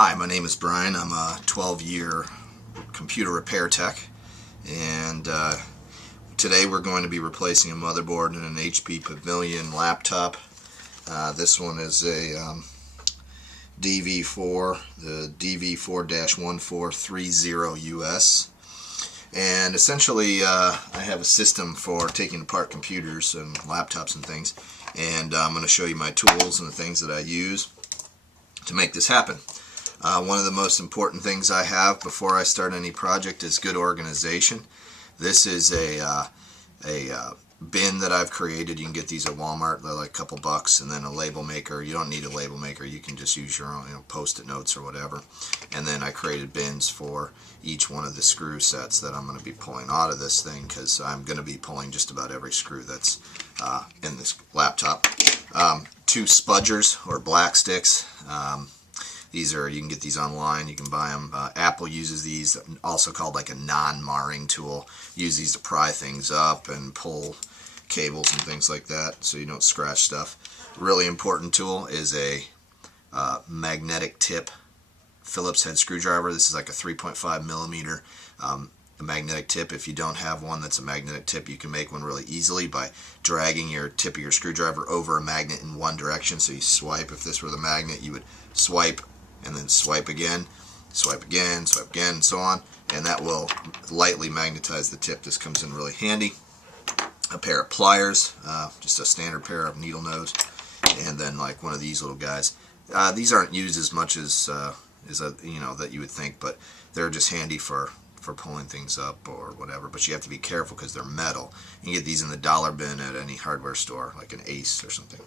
Hi, my name is Brian. I'm a 12-year computer repair tech, and today we're going to be replacing a motherboard in an HP Pavilion laptop. This one is a DV4, the DV4-1430US, and essentially I have a system for taking apart computers and laptops and things, and I'm going to show you my tools and the things that I use to make this happen. One of the most important things I have before I start any project is good organization. This is a bin that I've created. You can get these at Walmart. They're like a couple bucks. And then a label maker. You don't need a label maker. You can just use your own, post-it notes or whatever. And then I created bins for each one of the screw sets that I'm going to be pulling out of this thing, because I'm going to be pulling just about every screw that's in this laptop. Two spudgers or black sticks. These are, you can get these online, you can buy them. Apple uses these, also called like a non-marring tool. Use these to pry things up and pull cables and things like that so you don't scratch stuff. Really important tool is a magnetic tip Phillips head screwdriver. This is like a 3.5 millimeter magnetic tip. If you don't have one that's a magnetic tip, you can make one really easily by dragging your tip of your screwdriver over a magnet in one direction. So you swipe. If this were the magnet, you would swipe and then swipe again, and so on, and that will lightly magnetize the tip. This comes in really handy. A pair of pliers, just a standard pair of needle nose, and then like one of these little guys. These aren't used as much as that you would think, but they're just handy for pulling things up or whatever. But you have to be careful because they're metal. You can get these in the dollar bin at any hardware store, like an Ace or something.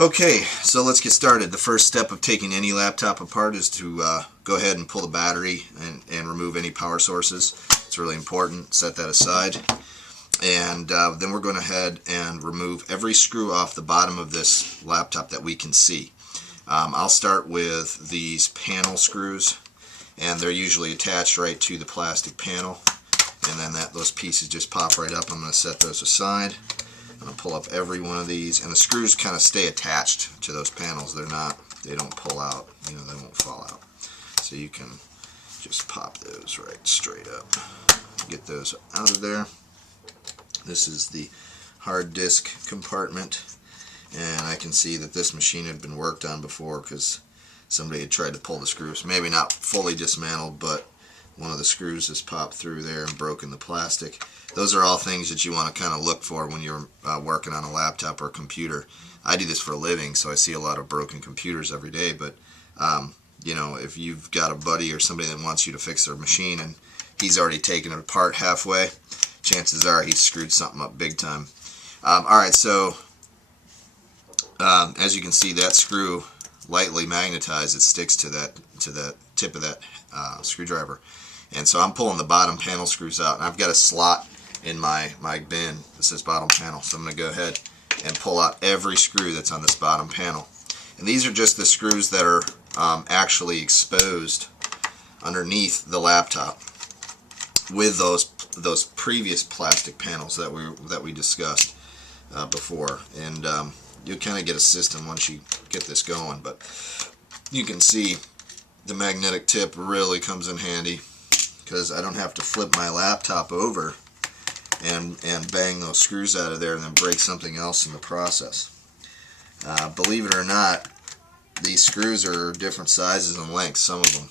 Okay, so let's get started. The first step of taking any laptop apart is to go ahead and pull the battery and remove any power sources. It's really important. Set that aside. And then we're going to head and remove every screw off the bottom of this laptop that we can see. I'll start with these panel screws, and they're usually attached right to the plastic panel. And then those pieces just pop right up. I'm going to set those aside. I'm going to pull up every one of these, and the screws kind of stay attached to those panels. They don't pull out, they won't fall out. So you can just pop those right straight up. Get those out of there. This is the hard disk compartment, and I can see that this machine had been worked on before because somebody had tried to pull the screws. Maybe not fully dismantled, but one of the screws has popped through there and broken the plastic. Those are all things that you want to kind of look for when you're working on a laptop or a computer. I do this for a living, so I see a lot of broken computers every day, but if you've got a buddy or somebody that wants you to fix their machine and he's already taken it apart halfway, chances are he's screwed something up big time. Alright, so as you can see, that screw lightly magnetized. It sticks to the tip of that screwdriver. And so I'm pulling the bottom panel screws out, and I've got a slot in my bin that says bottom panel, so I'm going to go ahead and pull out every screw that's on this bottom panel. And these are just the screws that are actually exposed underneath the laptop with those previous plastic panels that we discussed before. And you'll kind of get a system once you get this going, but you can see the magnetic tip really comes in handy, because I don't have to flip my laptop over and bang those screws out of there and then break something else in the process. Believe it or not, these screws are different sizes and lengths, some of them.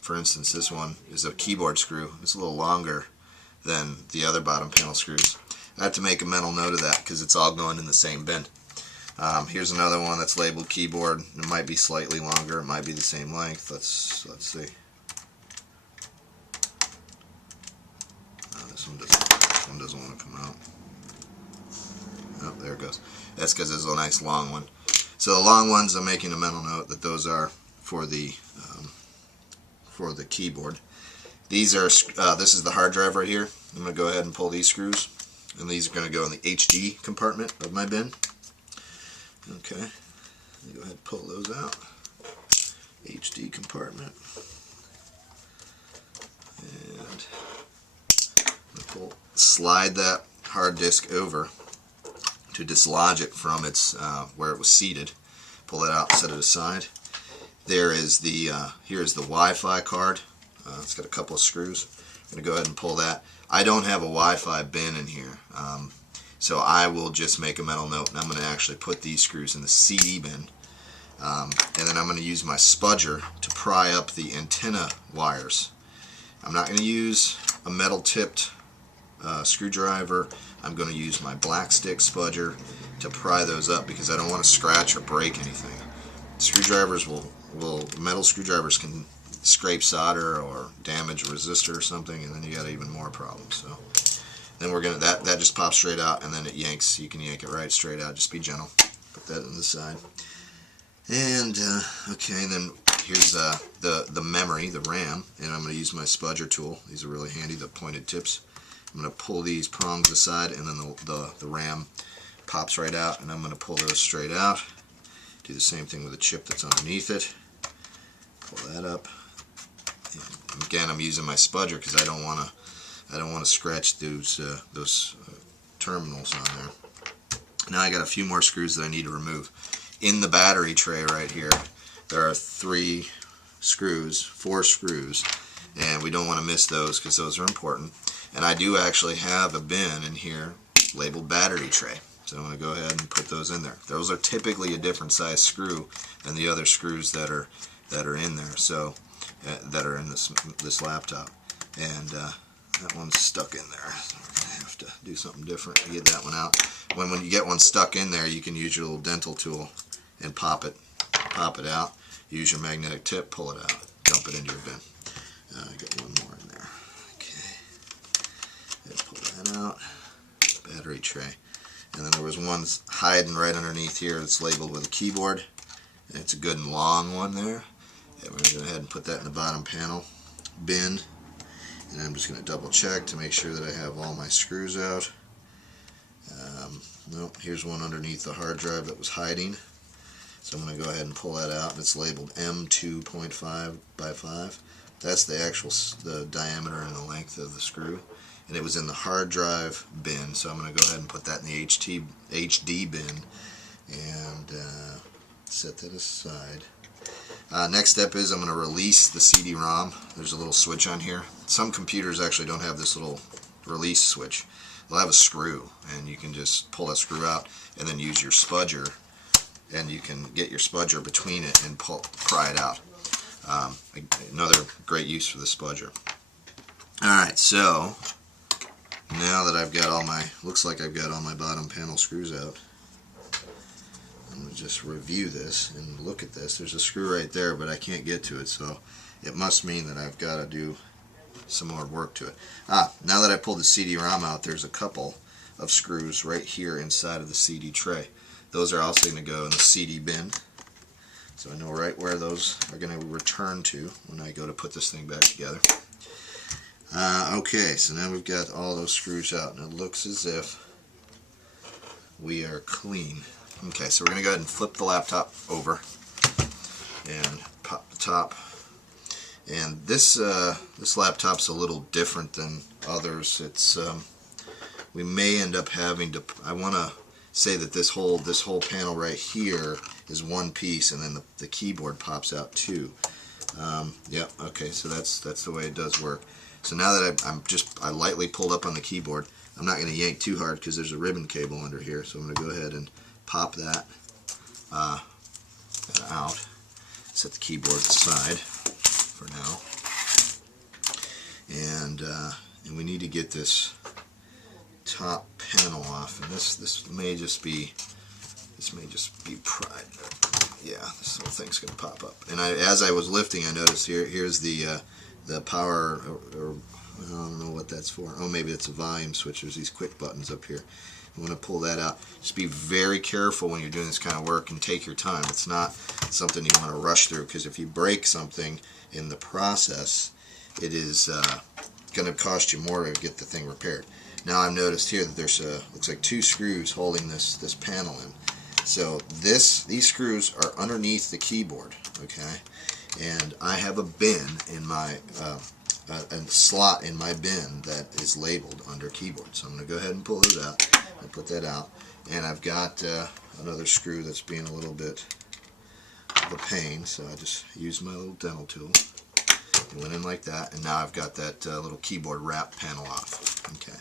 For instance, this one is a keyboard screw. It's a little longer than the other bottom panel screws. I have to make a mental note of that because it's all going in the same bin. Here's another one that's labeled keyboard. It might be slightly longer, it might be the same length. Let's see. This one doesn't want to come out. Oh, there it goes. That's because it's a nice long one. So the long ones, I'm making a mental note that those are for the keyboard. These are this is the hard drive right here. I'm going to go ahead and pull these screws, and these are going to go in the HD compartment of my bin. Okay, go ahead and pull those out. HD compartment, and slide that hard disk over to dislodge it from its where it was seated. Pull that out and set it aside. there is the here's the Wi-Fi card. It's got a couple of screws. I'm going to go ahead and pull that. I don't have a Wi-Fi bin in here, so I will just make a mental note, and I'm going to actually put these screws in the CD bin. And then I'm going to use my spudger to pry up the antenna wires. I'm not going to use a metal tipped screwdriver. I'm going to use my black stick spudger to pry those up because I don't want to scratch or break anything. Screwdrivers metal screwdrivers can scrape solder or damage a resistor or something, and then you got even more problems. So then we're gonna that just pops straight out, and then it yanks. You can yank it right straight out. Just be gentle. Put that on the side. And okay, and then here's the memory, the RAM, and I'm going to use my spudger tool. These are really handy, the pointed tips. I'm going to pull these prongs aside, and then the RAM pops right out, and I'm going to pull those straight out. Do the same thing with the chip that's underneath it. Pull that up. And again, I'm using my spudger because I don't want to scratch those terminals on there. Now I got a few more screws that I need to remove. In the battery tray right here, there are 4 screws, and we don't want to miss those because those are important. And I do actually have a bin in here labeled battery tray, so I'm going to go ahead and put those in there. Those are typically a different size screw than the other screws that are in there, so that are in this laptop. And that one's stuck in there, so we're going to have to do something different to get that one out. When you get one stuck in there, you can use your little dental tool and pop it out. Use your magnetic tip, pull it out, dump it into your bin. I got one more in there. Okay, pull that out. Battery tray, and then there was one hiding right underneath here. It's labeled with a keyboard, and it's a good and long one there. And we're going to go ahead and put that in the bottom panel bin. And I'm just going to double check to make sure that I have all my screws out. Nope, here's one underneath the hard drive that was hiding. So I'm going to go ahead and pull that out. It's labeled M2.5 by 5. That's the diameter and the length of the screw. And it was in the hard drive bin, so I'm going to go ahead and put that in the HD bin and set that aside. Next step is I'm going to release the CD-ROM. There's a little switch on here. Some computers actually don't have this little release switch. They'll have a screw, and you can just pull that screw out and then use your spudger, and you can get your spudger between it and pry it out. Another great use for the spudger. Alright, so now that I've got looks like I've got all my bottom panel screws out, I'm going to just review this and look at this. There's a screw right there, but I can't get to it, so it must mean that I've got to do some more work to it. Now that I pulled the CD-ROM out, there's a couple of screws right here inside of the CD tray. Those are also going to go in the CD bin, so I know right where those are going to return to when I go to put this thing back together. Okay, so now we've got all those screws out, and it looks as if we are clean. Okay, so we're going to go ahead and flip the laptop over and pop the top. And this laptop's a little different than others. It's we may end up having to. I want to say that this whole panel right here is one piece, and then the keyboard pops out too. Yep. Okay, so that's the way it does work. So now that I lightly pulled up on the keyboard, I'm not going to yank too hard because there's a ribbon cable under here. So I'm going to go ahead and pop that out. Set the keyboard aside for now, and we need to get this top panel off, and this may just be pried. Yeah, this whole thing's gonna pop up. And as I was lifting, I noticed here's the power, or I don't know what that's for. Oh, maybe it's a volume switch. There's these quick buttons up here. You want to pull that out. Just be very careful when you're doing this kind of work, and take your time. It's not something you want to rush through, because if you break something in the process, it is going to cost you more to get the thing repaired. Now I've noticed here that there's looks like 2 screws holding this panel in. So these screws are underneath the keyboard, okay? And I have a bin in my a slot in my bin that is labeled under keyboard. So I'm going to go ahead and pull those out and put that out. And I've got another screw that's being a little bit of a pain, so I just used my little dental tool. It went in like that, and now I've got that little keyboard wrap panel off. Okay,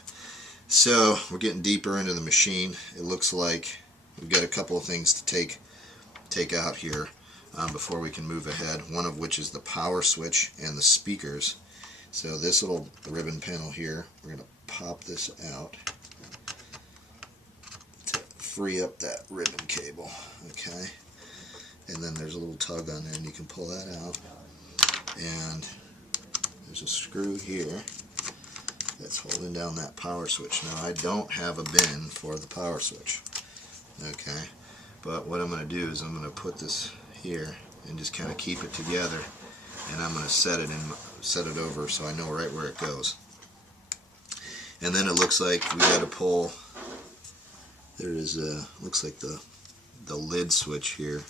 so we're getting deeper into the machine. It looks like we've got a couple of things to take out here before we can move ahead, one of which is the power switch and the speakers. So this little ribbon panel here, we're going to pop this out to free up that ribbon cable. Okay, and then there's a little tug on there and you can pull that out, and there's a screw here that's holding down that power switch. Now I don't have a bin for the power switch, okay, but what I'm going to do is I'm going to put this here and just kind of keep it together, and I'm going to set it over so I know right where it goes. And then it looks like we got to pull, there is a, looks like the lid switch here.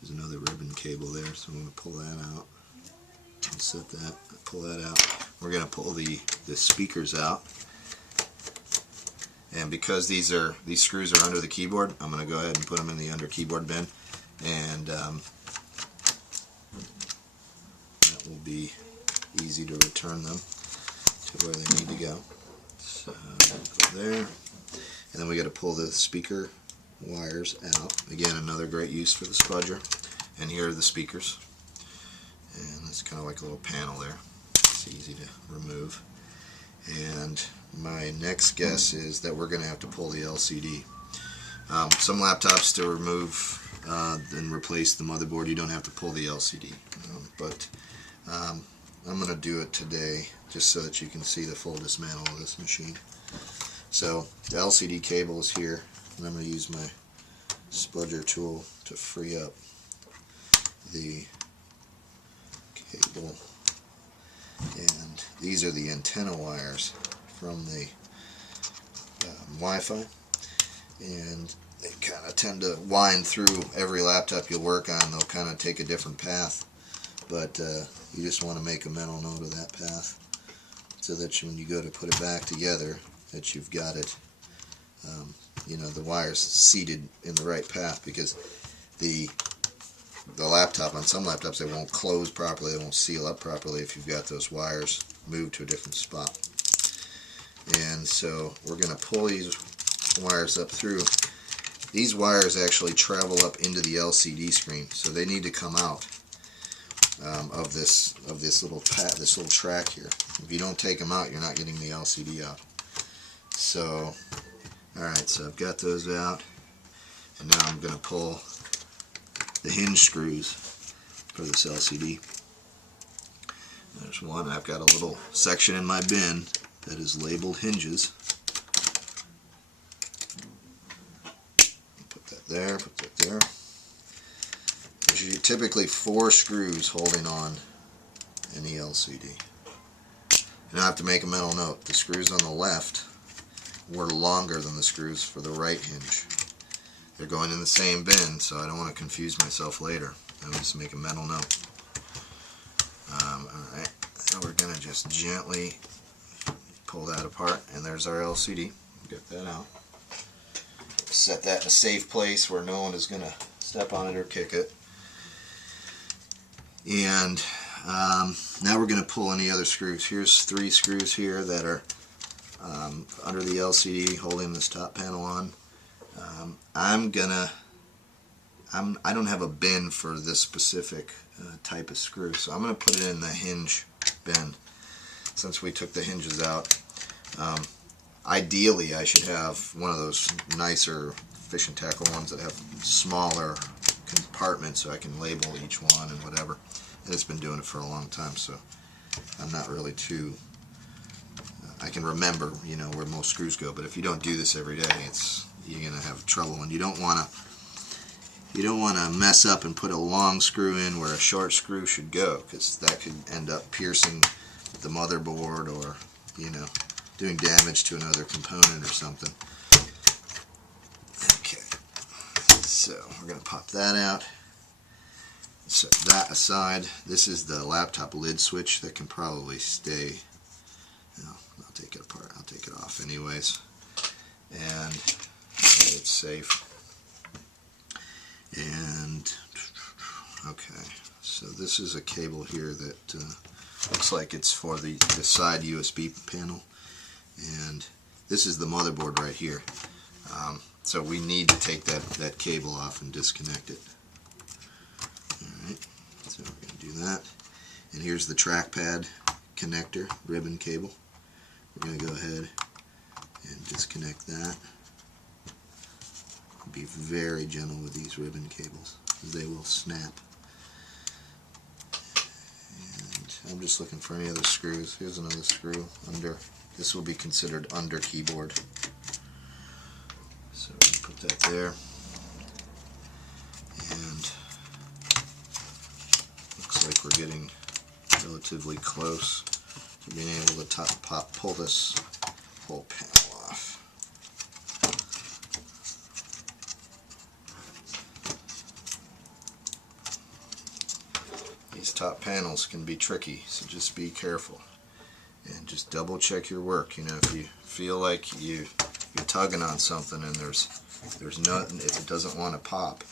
There's another ribbon cable there, so I'm going to pull that out and set that, pull that out. We're going to pull the speakers out, and because these screws are under the keyboard, I'm going to go ahead and put them in the under keyboard bin, and that will be easy to return them to where they need to go. So go there, and then we got to pull the speaker wires out. Again, another great use for the spudger. And here are the speakers, and it's kind of like a little panel there. It's easy to remove. And my next guess is that we're going to have to pull the LCD. Some laptops, to remove and replace the motherboard, you don't have to pull the LCD, but I'm going to do it today just so that you can see the full dismantle of this machine. So the LCD cable is here, and I'm going to use my spudger tool to free up the cable. And these are the antenna wires from the Wi-Fi, and they kind of tend to wind through every laptop you'll work on. They'll kind of take a different path, but you just want to make a mental note of that path so that when you go to put it back together, that you've got it, you know, the wires seated in the right path, because the laptop, on some laptops, they won't close properly, they won't seal up properly if you've got those wires moved to a different spot. And so we're going to pull these wires up through. These wires actually travel up into the LCD screen, so they need to come out of this little track here. If you don't take them out, you're not getting the LCD out. So, alright, so I've got those out, and now I'm going to pull the hinge screws for this LCD. There's one. I've got a little section in my bin that is labeled hinges. Put that there, put that there. There's typically 4 screws holding on any LCD. Now I have to make a mental note. The screws on the left were longer than the screws for the right hinge. They're going in the same bin, so I don't want to confuse myself later. I'll just make a mental note. Alright, now we're going to just gently pull that apart, and there's our LCD. Get that out. Set that in a safe place where no one is going to step on it or kick it. And now we're going to pull any other screws. Here's 3 screws here that are under the LCD holding this top panel on. I don't have a bin for this specific type of screw, so I'm going to put it in the hinge bin since we took the hinges out. Ideally, I should have one of those nicer fishing tackle ones that have smaller compartments so I can label each one and whatever. And it's been doing it for a long time, so I'm not really too... I can remember, you know, where most screws go, but if you don't do this every day, you're going to have trouble, and you don't want to mess up and put a long screw in where a short screw should go, because that could end up piercing the motherboard or, you know, doing damage to another component or something. Okay, so we're going to pop that out. Set that aside. This is the laptop lid switch that can probably stay. I'll take it apart. I'll take it off anyways. And it's safe. And Okay, so this is a cable here that looks like it's for the side USB panel, and this is the motherboard right here. So we need to take that cable off and disconnect it. Alright, so we're going to do that. And here's the trackpad connector, ribbon cable. We're going to go ahead and disconnect that. Be very gentle with these ribbon cables, because they will snap. And I'm just looking for any other screws. Here's another screw under. This will be considered under keyboard. So we can put that there. And looks like we're getting relatively close to being able to pull this whole panel off. These top panels can be tricky, so just be careful and just double check your work. You know, if you feel like you're tugging on something and there's nothing, if it doesn't want to pop,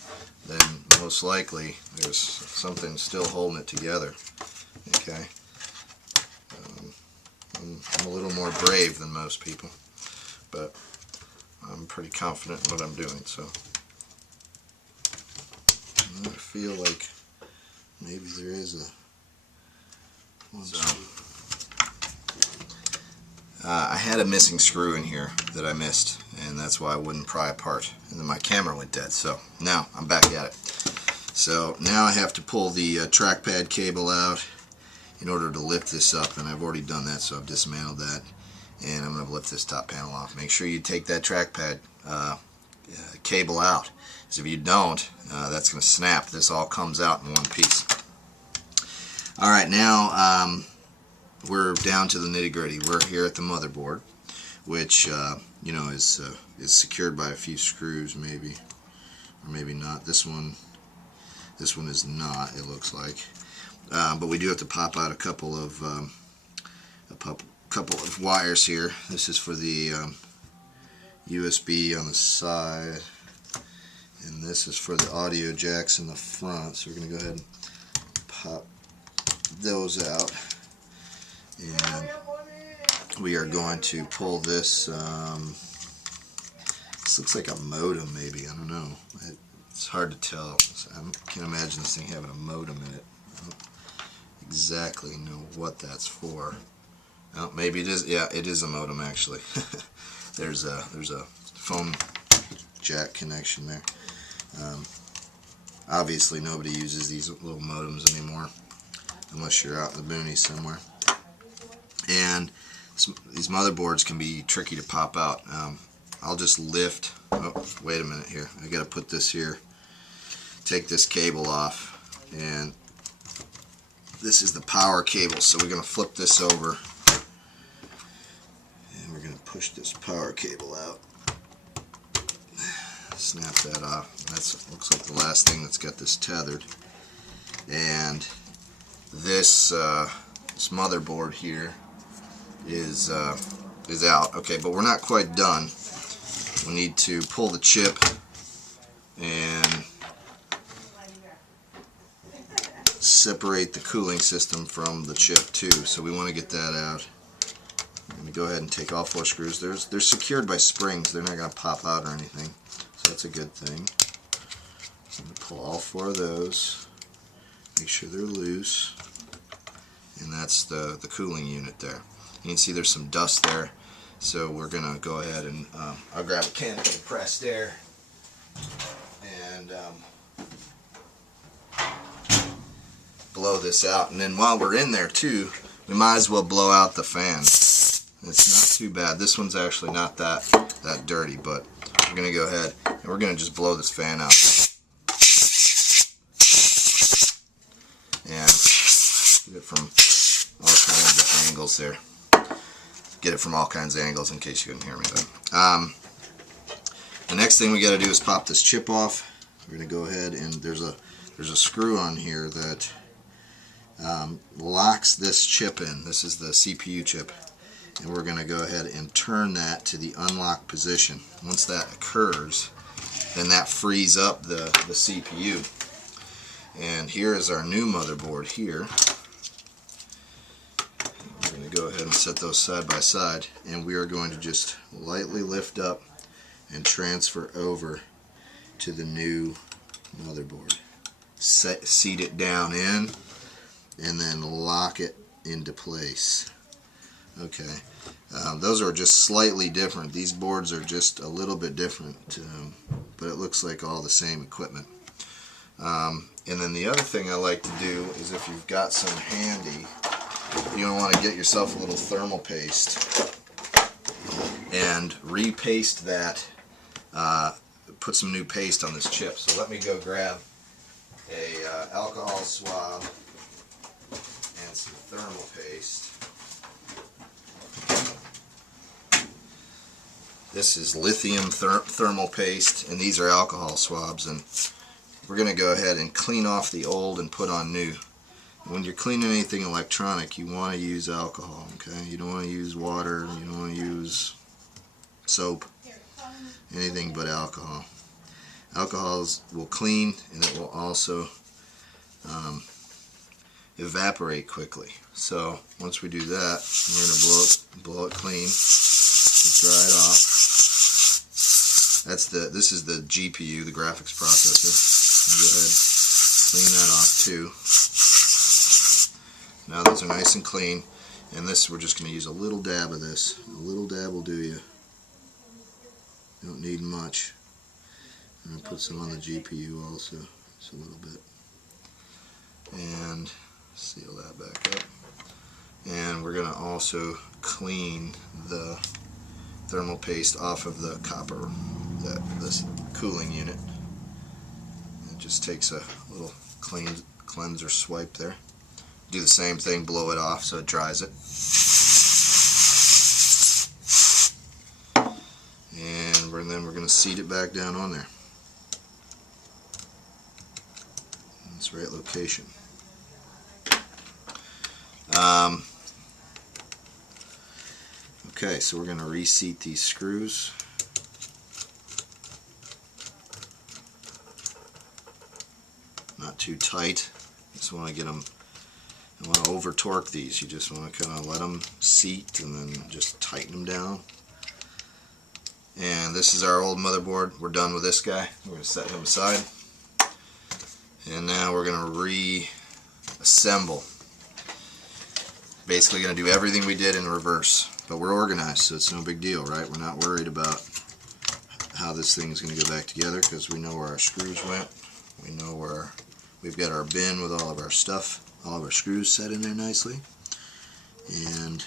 then most likely there's something still holding it together. Okay, I'm a little more brave than most people, but I'm pretty confident in what I'm doing. So I feel like maybe there is a one. I had a missing screw in here that I missed, and that's why I wouldn't pry apart, and then my camera went dead. So now I'm back at it. So now I have to pull the trackpad cable out in order to lift this up, and I've already done that, so I've dismantled that, and I'm going to lift this top panel off. Make sure you take that trackpad cable out, because if you don't, that's going to snap. This all comes out in one piece. Alright, now we're down to the nitty-gritty. We're here at the motherboard, which you know, is secured by a few screws, maybe, or maybe not. This one is not, it looks like, but we do have to pop out a couple of wires here. This is for the USB on the side, and this is for the audio jacks in the front. So we're going to go ahead and pop those out, and we are going to pull this. This looks like a modem, maybe. I don't know. It's hard to tell. I can't imagine this thing having a modem in it. I don't exactly know what that's for. Oh, maybe it is. Yeah, it is a modem actually. There's a phone jack connection there. Obviously, nobody uses these little modems anymore, unless you're out in the boonies somewhere. And these motherboards can be tricky to pop out. I'll just lift. Oh, wait a minute here. I got to put this here. Take this cable off, and this is the power cable. So we're going to flip this over, and we're going to push this power cable out. Snap that off. That looks like the last thing that's got this tethered. And this motherboard here is out. Okay, but we're not quite done. We need to pull the chip and separate the cooling system from the chip too. So we want to get that out. I'm going to go ahead and take all 4 screws. They're secured by springs. They're not going to pop out or anything. So that's a good thing. So I'm going to pull all 4 of those. Make sure they're loose. And that's the cooling unit there. You can see there's some dust there. So we're going to go ahead and I'll grab a can of compressed air and blow this out. And then while we're in there too, we might as well blow out the fan. It's not too bad. This one's actually not that dirty, but we're going to go ahead and we're going to just blow this fan out. And get it from all kinds of angles there. Get it from all kinds of angles in case you couldn't hear me. But, the next thing we got to do is pop this chip off. We're going to go ahead, and there's a screw on here that locks this chip in. This is the CPU chip, and we're going to go ahead and turn that to the unlock position. Once that occurs, then that frees up the CPU, And here is our new motherboard here. We're going to go ahead and set those side by side, and we are going to just lightly lift up and transfer over to the new motherboard. Seat it down in, and then lock it into place. Okay, those are just slightly different. These boards are just a little bit different, but it looks like all the same equipment. And then the other thing I like to do is, if you've got some handy, you don't want to get yourself a little thermal paste and repaste that, put some new paste on this chip. So let me go grab a alcohol swab and some thermal paste. This is lithium thermal paste, and these are alcohol swabs, and we're going to go ahead and clean off the old and put on new. When you're cleaning anything electronic, you want to use alcohol, okay? You don't want to use water, you don't want to use soap, anything but alcohol. Alcohols will clean, and it will also evaporate quickly. So once we do that, we're going to blow it clean, dry it off. This is the GPU, the graphics processor. Go ahead, clean that off too. Now those are nice and clean, and this, we're just going to use a little dab of this. A little dab will do you. You don't need much. I'm going to put some on the GPU also, just a little bit. And seal that back up. And we're going to also clean the thermal paste off of the copper, this cooling unit. It just takes a little cleanser swipe there. Do the same thing, blow it off so it dries it. And then we're going to seat it back down on there. In its right location. Okay, so we're going to reseat these screws. Not too tight. Just want to get them. You want to over torque these. You just want to kind of let them seat and then just tighten them down. And this is our old motherboard. We're done with this guy. We're going to set him aside. And now we're going to reassemble. Basically going to do everything we did in reverse. But we're organized, so it's no big deal, right? We're not worried about how this thing is going to go back together, because we know where our screws went. We know where we've got our bin with all of our stuff, all of our screws set in there nicely. And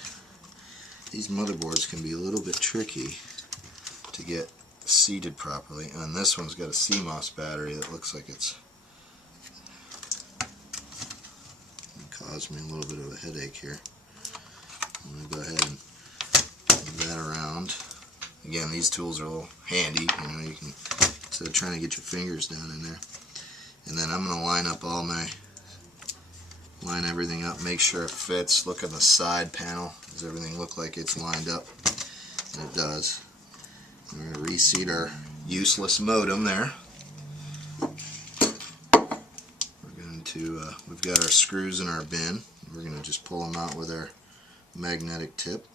these motherboards can be a little bit tricky to get seated properly. And this one's got a CMOS battery that looks like it's caused me a little bit of a headache here. I'm going to go ahead and move that around. Again, these tools are a little handy, you know, you can, instead of trying to get your fingers down in there. And then I'm going to line everything up, make sure it fits. Look at the side panel. Does everything look like it's lined up? And it does. And we're going to reseat our useless modem there. We've got our screws in our bin. We're going to just pull them out with our magnetic tip.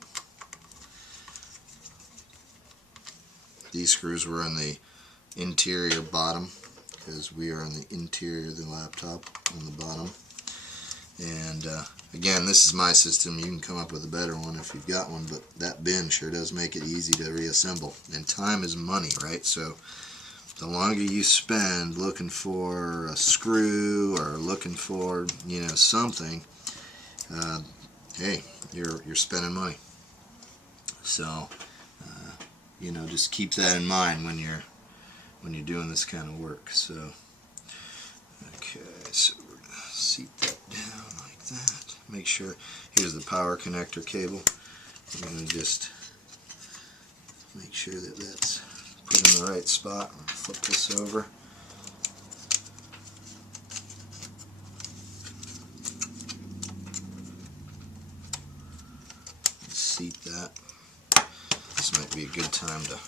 These screws were in the interior bottom, because we are on the interior of the laptop on the bottom. And again, this is my system. You can come up with a better one if you've got one, but that bin sure does make it easy to reassemble. And time is money, right? So the longer you spend looking for a screw or looking for, you know, something, hey, you're spending money. So you know, just keep that in mind when you're doing this kind of work. So okay, so we're gonna seat that down like that. Make sure, here's the power connector cable. We're gonna just make sure that that's put in the right spot. I'm gonna flip this over. Seat that. This might be a good time to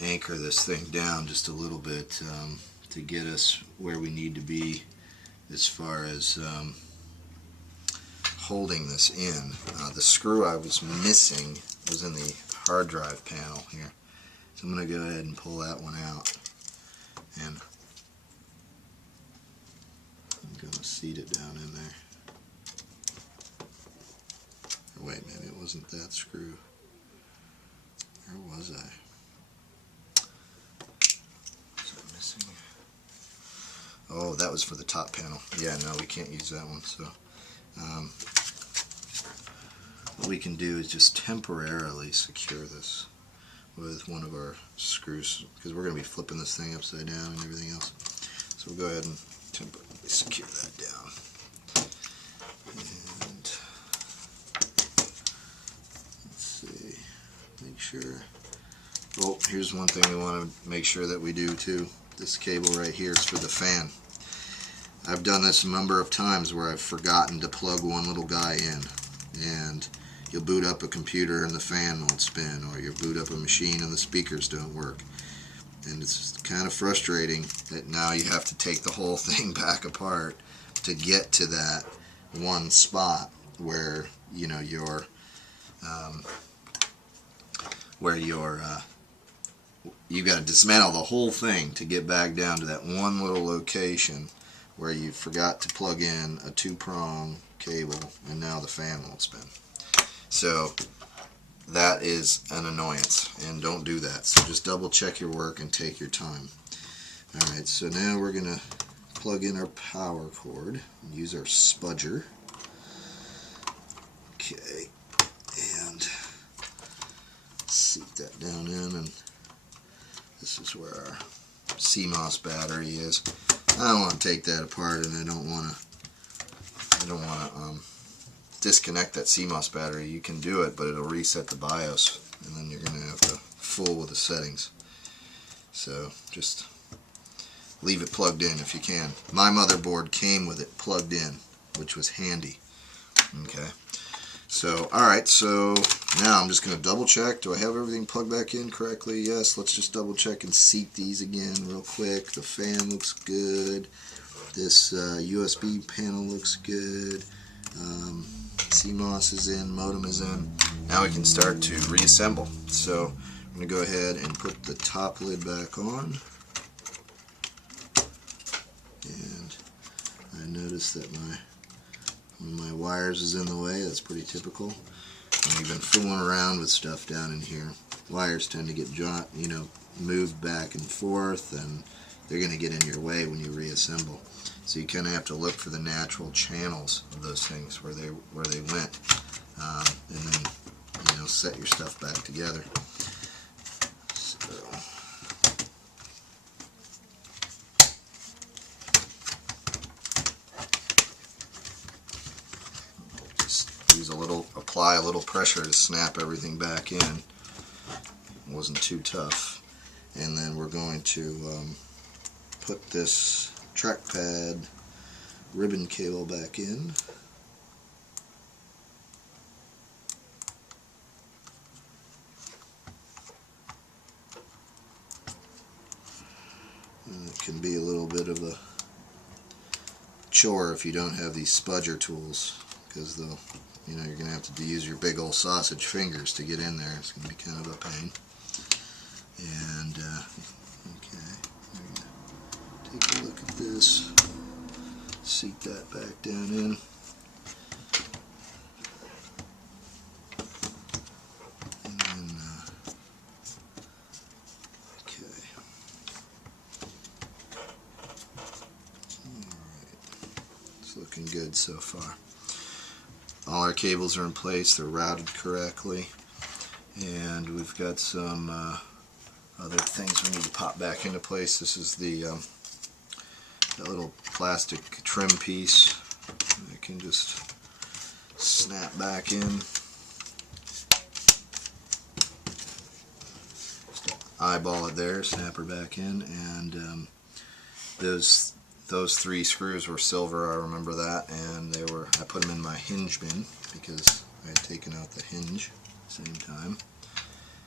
anchor this thing down just a little bit to to get us where we need to be as far as holding this in. The screw I was missing was in the hard drive panel here. So I'm going to go ahead and pull that one out, and I'm going to seat it down in there. Or wait, maybe it wasn't that screw. Where was I? Was I missing? Oh, that was for the top panel. Yeah, no, we can't use that one. So what we can do is just temporarily secure this with one of our screws, because we're going to be flipping this thing upside down and everything else. So we'll go ahead and temporarily secure that down. And let's see, make sure. Oh, here's one thing we want to make sure that we do too. This cable right here is for the fan. I've done this a number of times where I've forgotten to plug one little guy in, and you'll boot up a computer and the fan won't spin, or you'll boot up a machine and the speakers don't work. And it's kind of frustrating that now you have to take the whole thing back apart to get to that one spot where you've got to dismantle the whole thing to get back down to that one little location where you forgot to plug in a 2-prong cable, and now the fan won't spin. So that is an annoyance, and don't do that. So just double check your work and take your time. Alright, so now we're going to plug in our power cord and use our spudger. Okay, and seat that down in, and this is where our CMOS battery is. I don't want to take that apart, and I don't want to disconnect that CMOS battery. You can do it, but it'll reset the BIOS, and then you're going to have to fool with the settings. So just leave it plugged in if you can. My motherboard came with it plugged in, which was handy. Okay. So, alright, so now I'm just going to double check. Do I have everything plugged back in correctly? Yes, let's just double check and seat these again real quick. The fan looks good. This USB panel looks good. CMOS is in, modem is in. Now we can start to reassemble. So I'm going to go ahead and put the top lid back on. And I noticed that one of my wires is in the way. That's pretty typical. When you've been fooling around with stuff down in here, wires tend to get moved back and forth, and they're going to get in your way when you reassemble. So you kind of have to look for the natural channels of those things where they went, and then set your stuff back together. So just apply a little pressure to snap everything back in. It wasn't too tough. And then we're going to put this Trackpad ribbon cable back in. And it can be a little bit of a chore if you don't have these spudger tools, because they'll, you're going to have to use your big old sausage fingers to get in there. It's going to be kind of a pain. And okay, take a look at this. Seat that back down in. And then, okay. Alright. It's looking good so far. All our cables are in place, they're routed correctly, and we've got some other things we need to pop back into place. This is the that little plastic trim piece. I can just snap back in. Just eyeball it there, snap her back in, and those 3 screws were silver, I remember that, and I put them in my hinge bin because I had taken out the hinge at the same time.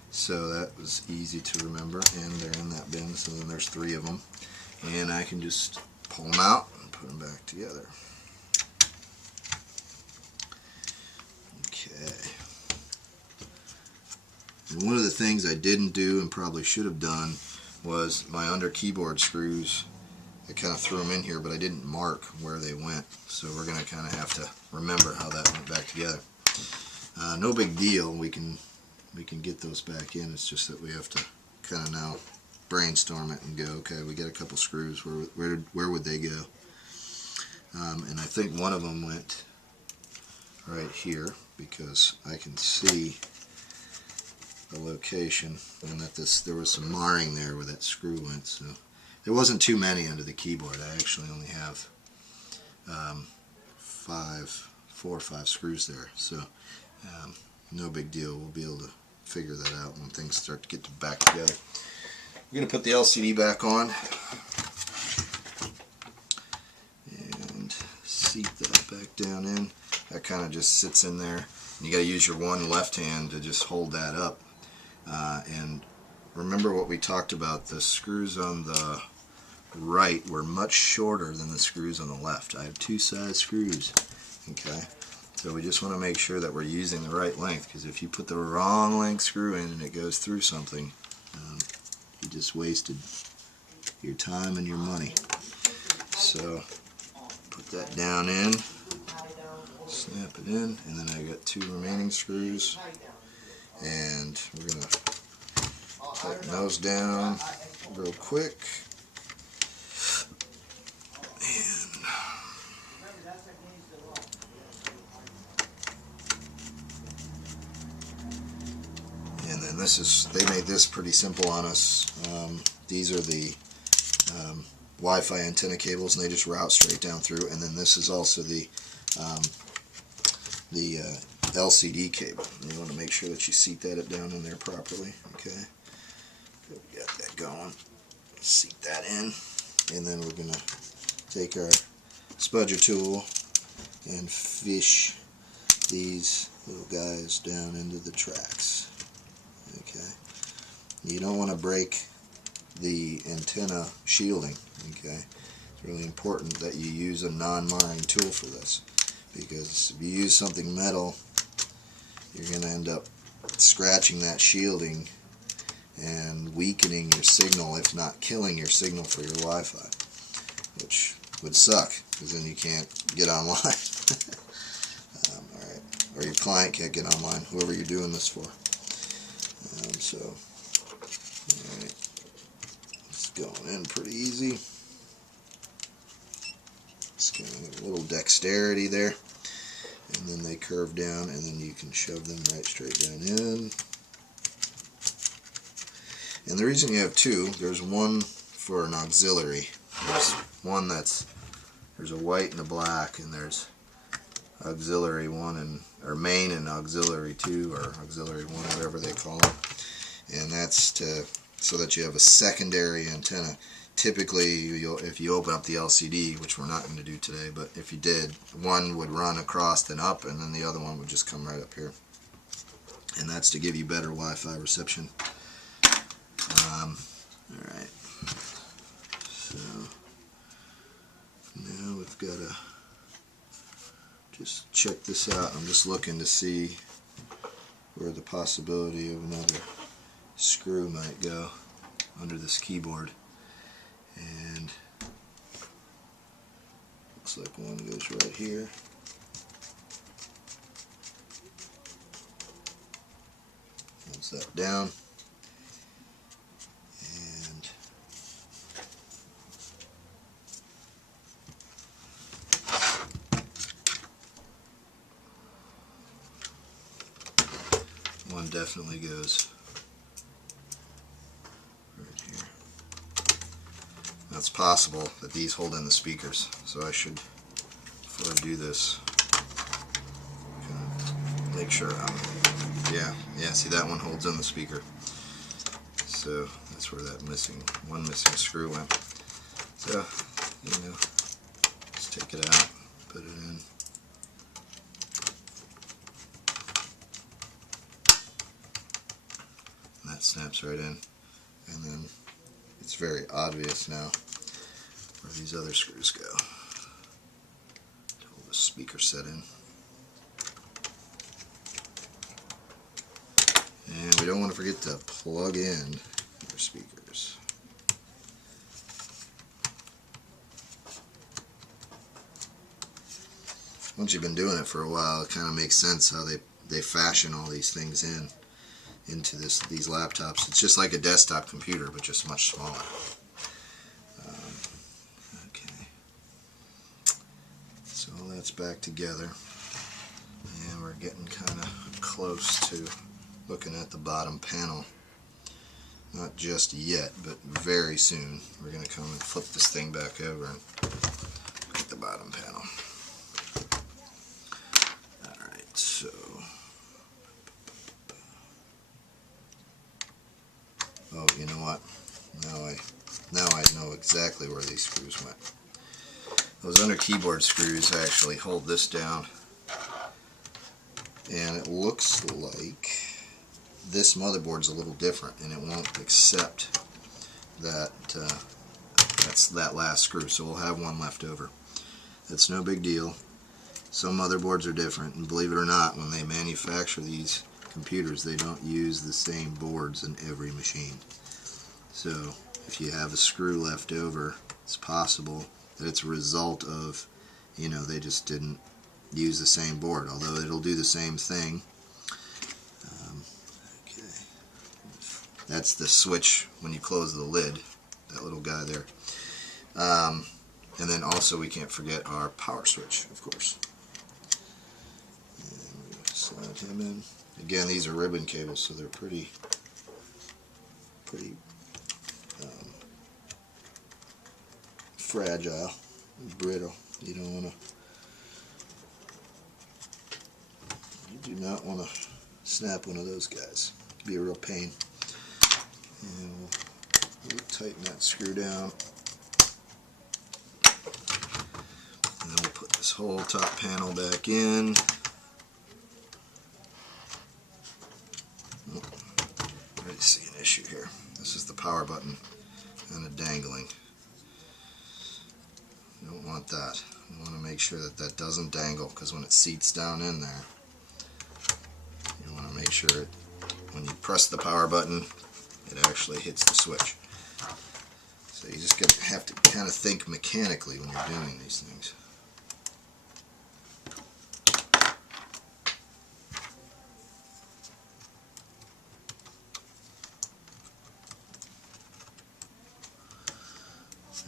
So that was easy to remember, and they're in that bin, so then there's 3 of them. and I can just pull them out and put them back together. Okay. And one of the things I didn't do and probably should have done was my under keyboard screws. I kind of threw them in here, but I didn't mark where they went, so we're going to kind of have to remember how that went back together. No big deal, we can get those back in. It's just that we have to kind of now brainstorm it and go, okay, we got a couple screws, where would they go? And I think one of them went right here, because I can see the location, and that there was some marring there where that screw went. So there wasn't too many under the keyboard. I actually only have 4 or 5 screws there, so no big deal. We'll be able to figure that out when things start to get back together. We're going to put the LCD back on and seat that back down in. That kind of just sits in there. You got to use your one left hand to just hold that up. And remember what we talked about, the screws on the right were much shorter than the screws on the left. I have 2 side screws, okay? So we just want to make sure that we're using the right length, because if you put the wrong length screw in and it goes through something, you just wasted your time and your money. So put that down in, snap it in, and then I got 2 remaining screws, and we're going to tighten those down real quick. And then they made this pretty simple on us. These are the Wi-Fi antenna cables, and they just route straight down through. And then this is also the LCD cable. And you want to make sure that you seat that down in there properly. Okay, we got that going. Seat that in, and then we're gonna take our spudger tool and fish these little guys down into the tracks. Okay, you don't want to break the antenna shielding. Okay, it's really important that you use a non-marring tool for this, because if you use something metal, you're going to end up scratching that shielding and weakening your signal, if not killing your signal for your Wi-Fi, which would suck, because then you can't get online. Alright, or your client can't get online, whoever you're doing this for. Alright, it's going in pretty easy. Just kind of a little dexterity there, and then they curve down, and then you can shove them right straight down in. And the reason you have 2, there's one for an auxiliary. There's one there's a white and a black, and there's auxiliary 1 or main and auxiliary 2, or auxiliary 1, whatever they call it. And that's so that you have a secondary antenna. Typically, if you open up the LCD, which we're not going to do today, but if you did, one would run across and up, and then the other one would just come right up here. And that's to give you better Wi-Fi reception. Alright, so now we've got to just check this out. I'm just looking to see where the possibility of another screw might go under this keyboard. And looks like one goes right here. Close that down. And one definitely goes right here. Now it's possible that these hold in the speakers, so I should, before I do this, kind of make sure yeah, see, that one holds in the speaker. So that's where that one missing screw went. So, just take it out, put it in. And that snaps right in. And then it's very obvious now where these other screws go. Hold the speaker set in. And we don't want to forget to plug in your speakers. Once you've been doing it for a while, it kind of makes sense how they fashion all these things into these laptops. It's just like a desktop computer, but just much smaller. Okay, so that's back together, and we're getting kind of close to looking at the bottom panel. Not just yet, but very soon. We're going to come and flip this thing back over and look at the bottom panel. Alright, so oh, you know what? Now I know exactly where these screws went. Those under keyboard screws actually hold this down, and it looks like this motherboard's a little different, and it won't accept that that's that last screw, so we'll have one left over. That's no big deal. Some motherboards are different, and believe it or not, when they manufacture these computers, they don't use the same boards in every machine. So if you have a screw left over, it's possible that it's a result of, you know, they just didn't use the same board, although it'll do the same thing. Okay, that's the switch when you close the lid, that little guy there. And then also we can't forget our power switch, of course. And we're going to slide him in. Again, these are ribbon cables, so they're pretty fragile, brittle. You do not want to snap one of those guys. It'd be a real pain. And we'll tighten that screw down. And then we'll put this whole top panel back in. Oh, I already see an issue here. This is the power button and a dangling. You don't want that. You want to make sure that that doesn't dangle, because when it seats down in there, you want to make sure when you press the power button, it actually hits the switch. So you just have to kind of think mechanically when you're doing these things.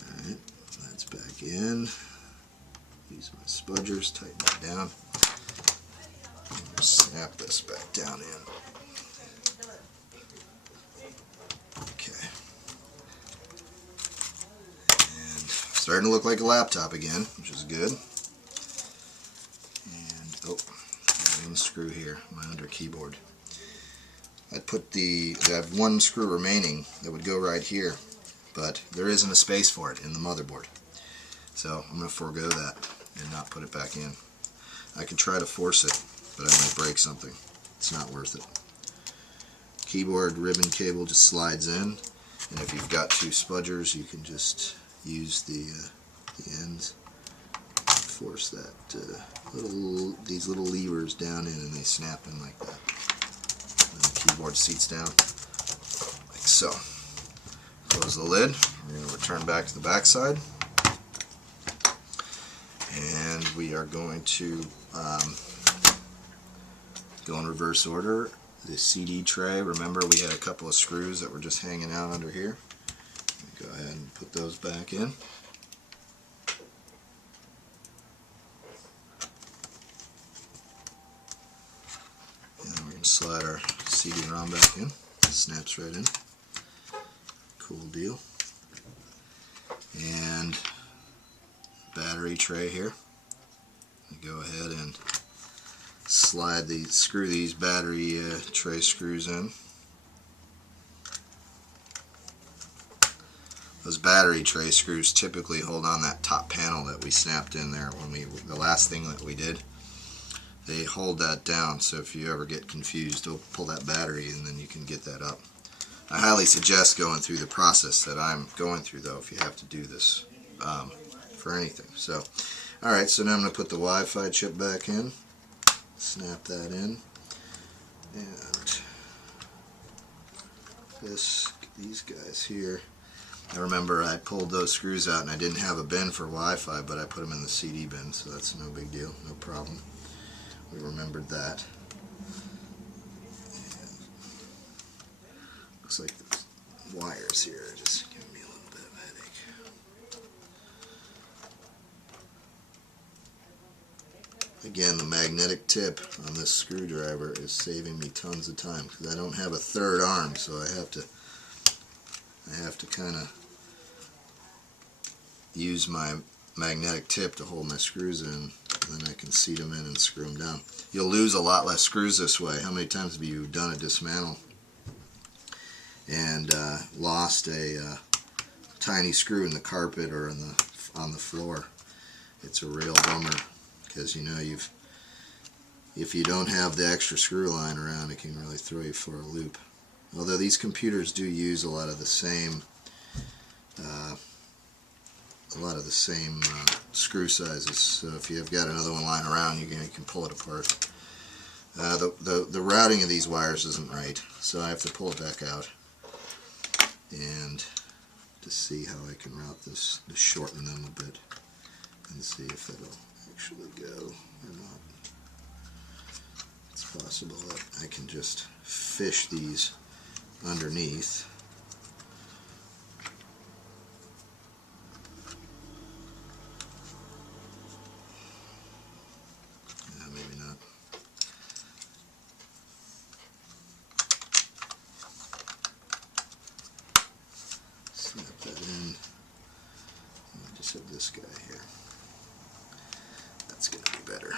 Alright, that's back in. Use my spudgers, tighten that down. Snap this back down in. Okay. And starting to look like a laptop again, which is good. And oh, I didn't screw here, my under keyboard. I have one screw remaining that would go right here, but there isn't a space for it in the motherboard. So I'm going to forego that and not put it back in. I can try to force it, but I might break something. It's not worth it. Keyboard ribbon cable just slides in, and if you've got two spudgers, you can just use the ends, force that these little levers down in, and they snap in like that. And the keyboard seats down like so. Close the lid. We're going to return back to the back side, and we are going to go in reverse order. The CD tray, remember we had a couple of screws that were just hanging out under here. Go ahead and put those back in. And we're going to slide our CD-ROM back in. It snaps right in. Cool deal. And battery tray here. Go ahead and screw these battery tray screws in. Those battery tray screws typically hold on that top panel that we snapped in there when the last thing that we did. They hold that down, so if you ever get confused, pull that battery and then you can get that up. I highly suggest going through the process that I'm going through, though, if you have to do this for anything. So, alright, so now I'm going to put the Wi-Fi chip back in, snap that in, and these guys here. I remember I pulled those screws out and I didn't have a bin for Wi-Fi, but I put them in the CD bin, so that's no big deal, no problem. We remembered that. And looks like the wires here are just giving me a little bit of a headache. Again, the magnetic tip on this screwdriver is saving me tons of time because I don't have a third arm, so I have to kind of use my magnetic tip to hold my screws in, and then I can seat them in and screw them down. You'll lose a lot less screws this way. How many times have you done a dismantle and lost a tiny screw in the carpet or on the floor? It's a real bummer because, you know, if you don't have the extra screw line around, it can really throw you for a loop. Although these computers do use a lot of the same screw sizes, so if you've got another one lying around, you can pull it apart. The routing of these wires isn't right, so I have to pull it back out and to see how I can route this, to shorten them a bit and see if it'll actually go or not. It's possible that I can just fish these underneath. Maybe not. Snap that in. I just have this guy here. That's going to be better.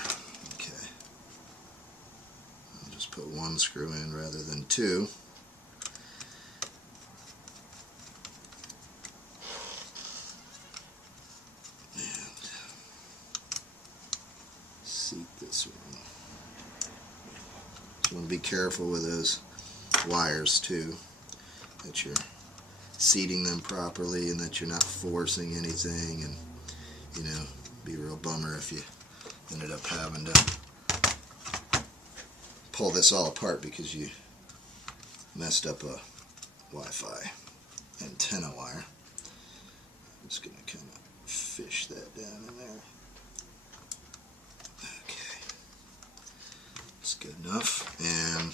Okay. I'll just put one screw in rather than two. Seat this one. You want to be careful with those wires too, that you're seating them properly and that you're not forcing anything, and, you know, be a real bummer if you ended up having to pull this all apart because you messed up a Wi-Fi antenna wire. I'm just going to kind of fish that down in there. Okay, that's good enough. And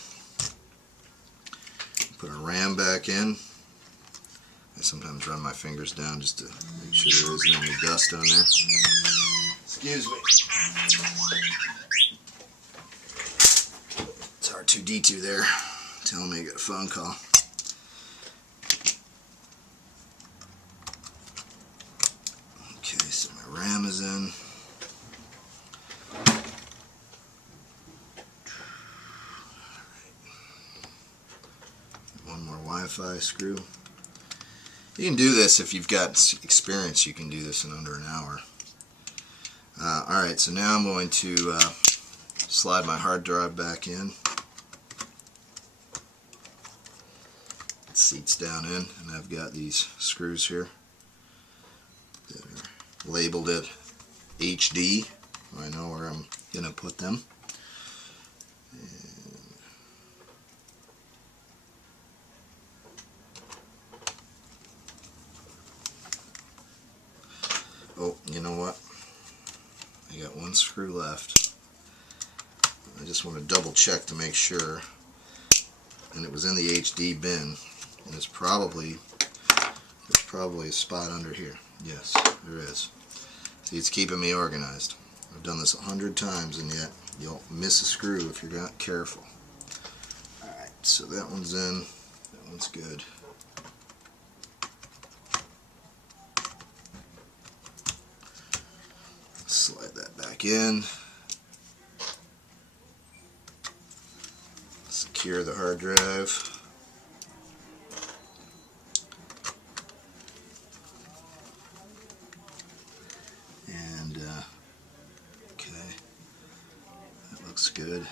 put a RAM back in. I sometimes run my fingers down just to make sure there isn't any dust on there. Excuse me. It's R2-D2 there, telling me I got a phone call. Okay, so my RAM is in. One more Wi-Fi screw. You can do this if you've got experience. You can do this in under an hour. Alright, so now I'm going to slide my hard drive back in. It seats down in, and I've got these screws here that are labeled at HD. I know where I'm going to put them. Oh, you know what? I got one screw left. I just want to double check to make sure. And it was in the HD bin. And there's probably a spot under here. Yes, there is. See, it's keeping me organized. I've done this 100 times, and yet you'll miss a screw if you're not careful. Alright, so that one's in. That one's good. Slide that back in. Secure the hard drive. And okay, that looks good.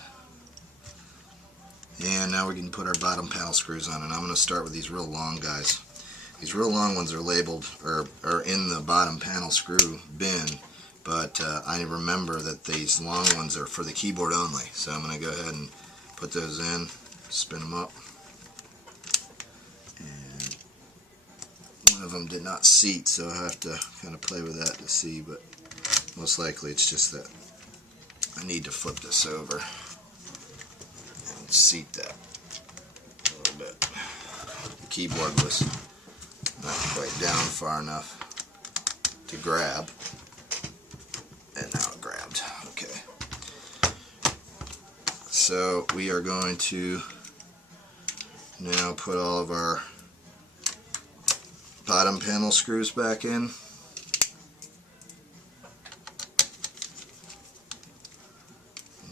And now we can put our bottom panel screws on, and I'm going to start with these real long guys. These real long ones are labeled or are in the bottom panel screw bin, but I remember that these long ones are for the keyboard only. So I'm going to go ahead and put those in, spin them up. And one of them did not seat, so I have to kind of play with that to see, but most likely it's just that I need to flip this over and seat that a little bit. The keyboard was not quite down far enough to grab, and now it grabbed. Okay, so we are going to now put all of our bottom panel screws back in.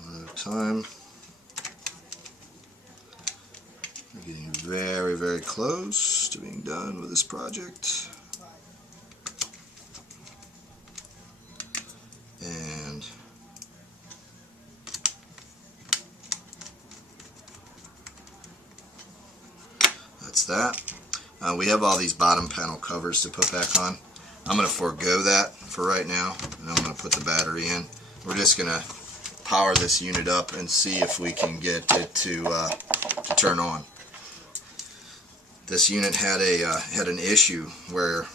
One at a time. We're getting very, very close to being done with this project. And that's that. We have all these bottom panel covers to put back on. I'm going to forego that for right now, and I'm going to put the battery in. We're just going to power this unit up and see if we can get it to turn on. This unit had an issue where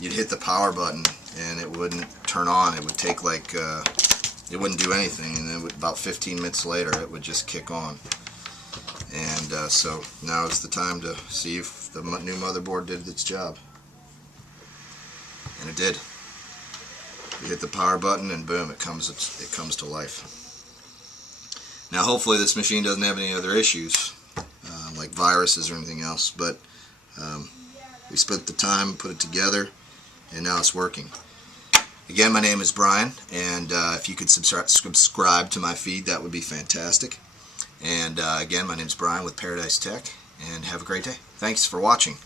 you'd hit the power button and it wouldn't turn on. It would take like it wouldn't do anything, and then about 15 minutes later it would just kick on. And so now is the time to see if the new motherboard did its job. And it did. You hit the power button and boom, it comes to life. Now hopefully this machine doesn't have any other issues like viruses or anything else, but we spent the time, put it together, and now it's working. Again, my name is Brian, and if you could subscribe to my feed, that would be fantastic. And again, my name is Brian with Paradise Tech, and have a great day. Thanks for watching.